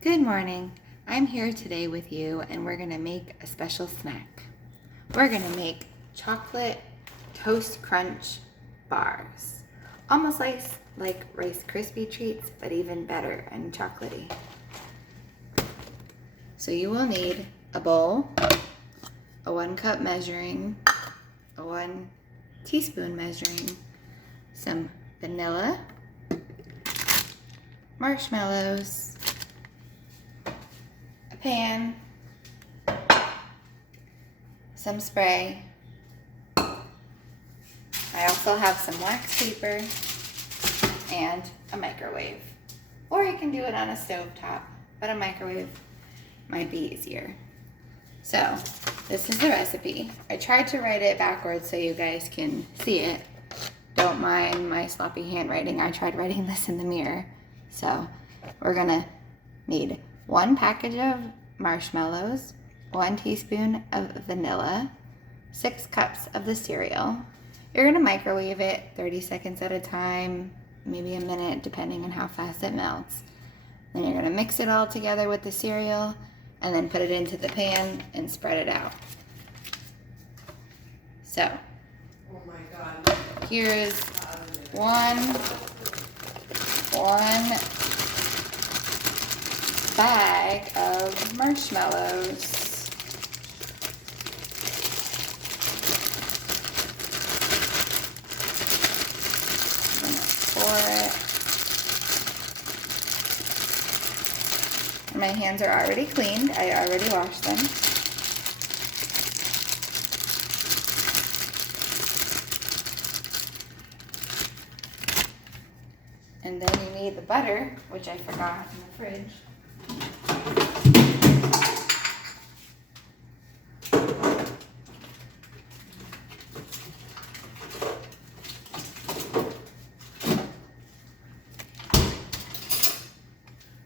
Good morning. I'm here today with you and we're going to make a special snack. We're going to make chocolate toast crunch bars. Almost like Rice Krispie treats, but even better and chocolatey. So you will need a bowl, a 1 cup measuring, a 1 teaspoon measuring, some vanilla, marshmallows, a pan, some spray. I also have some wax paper and a microwave. Or you can do it on a stove top, but a microwave might be easier. So, this is the recipe. I tried to write it backwards so you guys can see it. Don't mind my sloppy handwriting. I tried writing this in the mirror. So, we're gonna need 1 package of marshmallows, 1 teaspoon of vanilla, 6 cups of the cereal. You're gonna microwave it 30 seconds at a time, maybe a minute, depending on how fast it melts. Then you're gonna mix it all together with the cereal and then put it into the pan and spread it out. So, Oh my God. here's one bag of marshmallows. I'm gonna pour it. My hands are already cleaned. I already washed them. And then you need the butter, which I forgot in the fridge.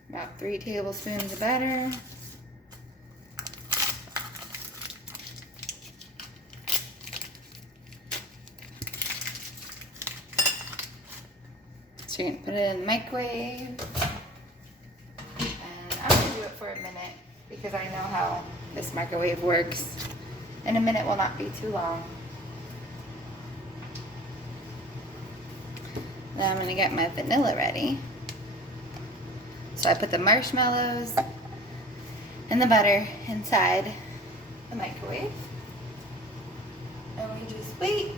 About 3 tablespoons of butter. So you're gonna put it in the microwave. And I'm gonna do it for a minute because I know how this microwave works. And a minute will not be too long. Then I'm gonna get my vanilla ready. So I put the marshmallows and the butter inside the microwave. And we just wait.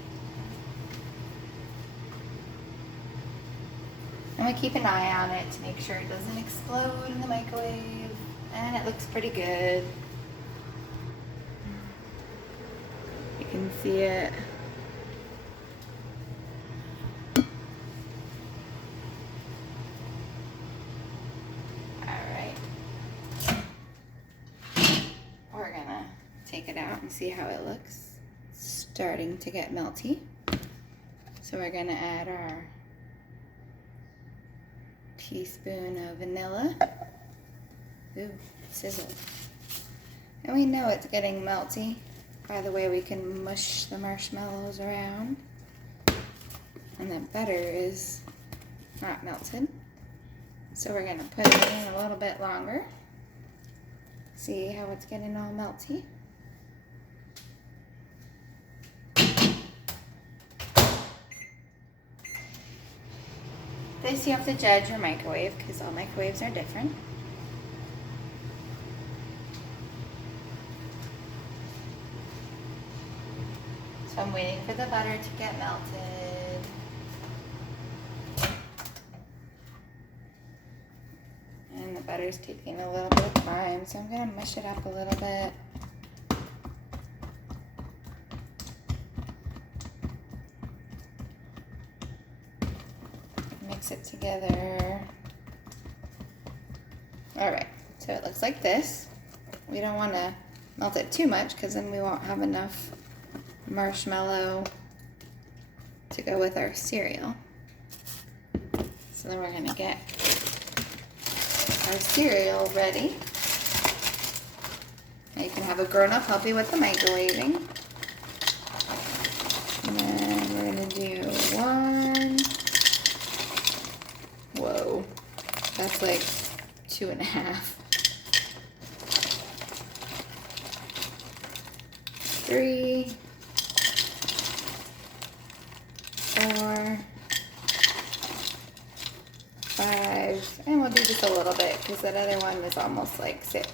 And we keep an eye on it to make sure it doesn't explode in the microwave. And it looks pretty good. You can see it. Alright. We're gonna take it out and see how it looks. It's starting to get melty. So we're gonna add our teaspoon of vanilla. Ooh, sizzle. And we know it's getting melty by the way we can mush the marshmallows around. And the butter is not melted. So we're gonna put it in a little bit longer. See how it's getting all melty. This you have to judge your microwave because all microwaves are different. So I'm waiting for the butter to get melted. And the butter's taking a little bit of time, so I'm gonna mush it up a little bit. Mix it together. Alright, so it looks like this. We don't want to melt it too much because then we won't have enough marshmallow to go with our cereal. So then we're going to get our cereal ready. Now you can have a grown-up help you with the microwaving. And then we're going to do 1. Whoa, that's like 2.5. 3, 4, 5, and we'll do just a little bit because that other one was almost like 6.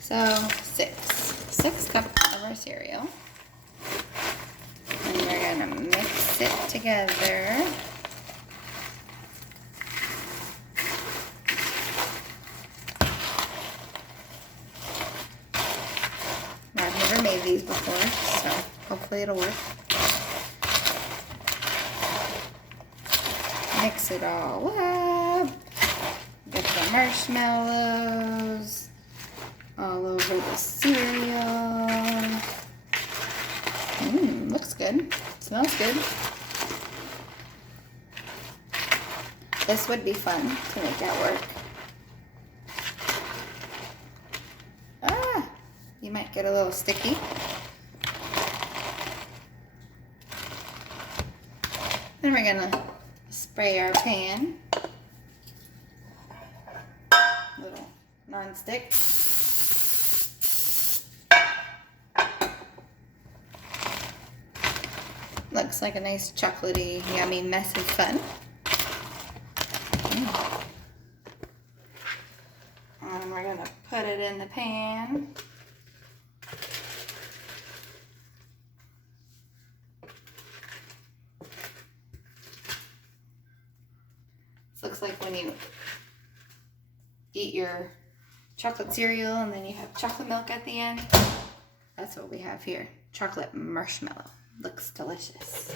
So 6 cups of our cereal. And we're gonna mix it together. I've never made these before, so hopefully it'll work. Mix it all up. Get the marshmallows all over the cereal. Looks good. Smells good. This would be fun to make that work. You might get a little sticky. Then we're gonna spray our pan. Little non-stick. Looks like a nice chocolatey, yummy mess of fun. And we're gonna put it in the pan. This looks like when you eat your chocolate cereal and then you have chocolate milk at the end. That's what we have here. Chocolate marshmallow. Looks delicious.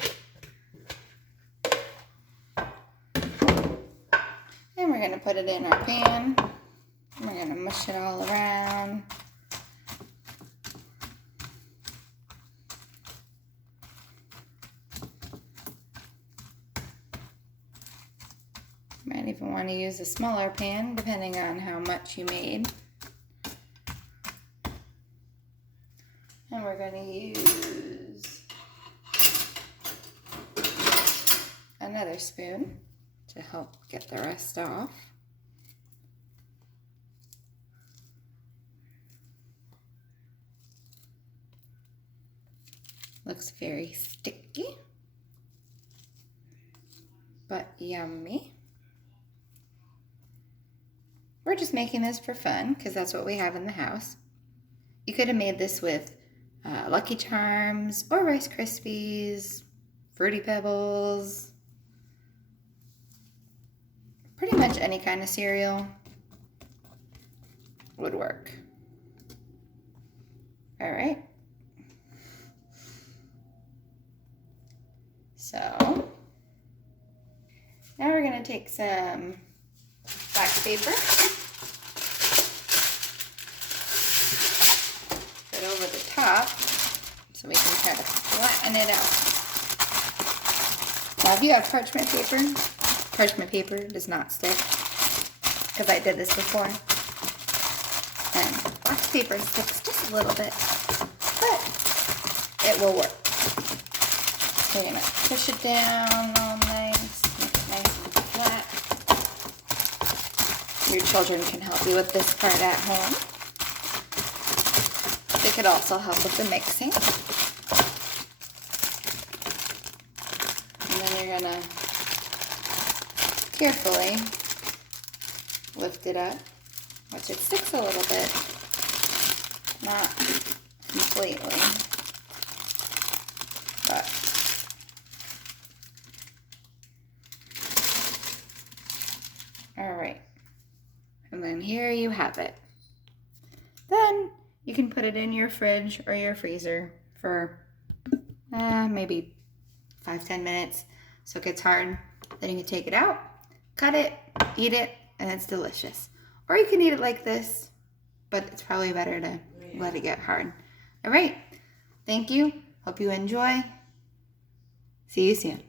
And we're going to put it in our pan. We're going to mush it all around. Might even want to use a smaller pan depending on how much you made. And we're going to use another spoon to help get the rest off. Looks very sticky, but yummy. We're just making this for fun because that's what we have in the house. You could have made this with Lucky Charms or Rice Krispies, Fruity Pebbles, pretty much any kind of cereal would work. All right. So now we're going to take some wax paper, put it over the top so we can try to flatten it out. Now if you have parchment paper does not stick because I did this before. And wax paper sticks just a little bit, but it will work. So you're going to push it down all nice, make it nice and flat. Your children can help you with this part at home. They could also help with the mixing. And then you're going to carefully lift it up, which it sticks a little bit, not completely, but all right. And then here you have it. Then you can put it in your fridge or your freezer for maybe 5-10 minutes so it gets hard. Then you can take it out, cut it, eat it, and it's delicious. Or you can eat it like this, but it's probably better to let it get hard. All right. Thank you. Hope you enjoy. See you soon.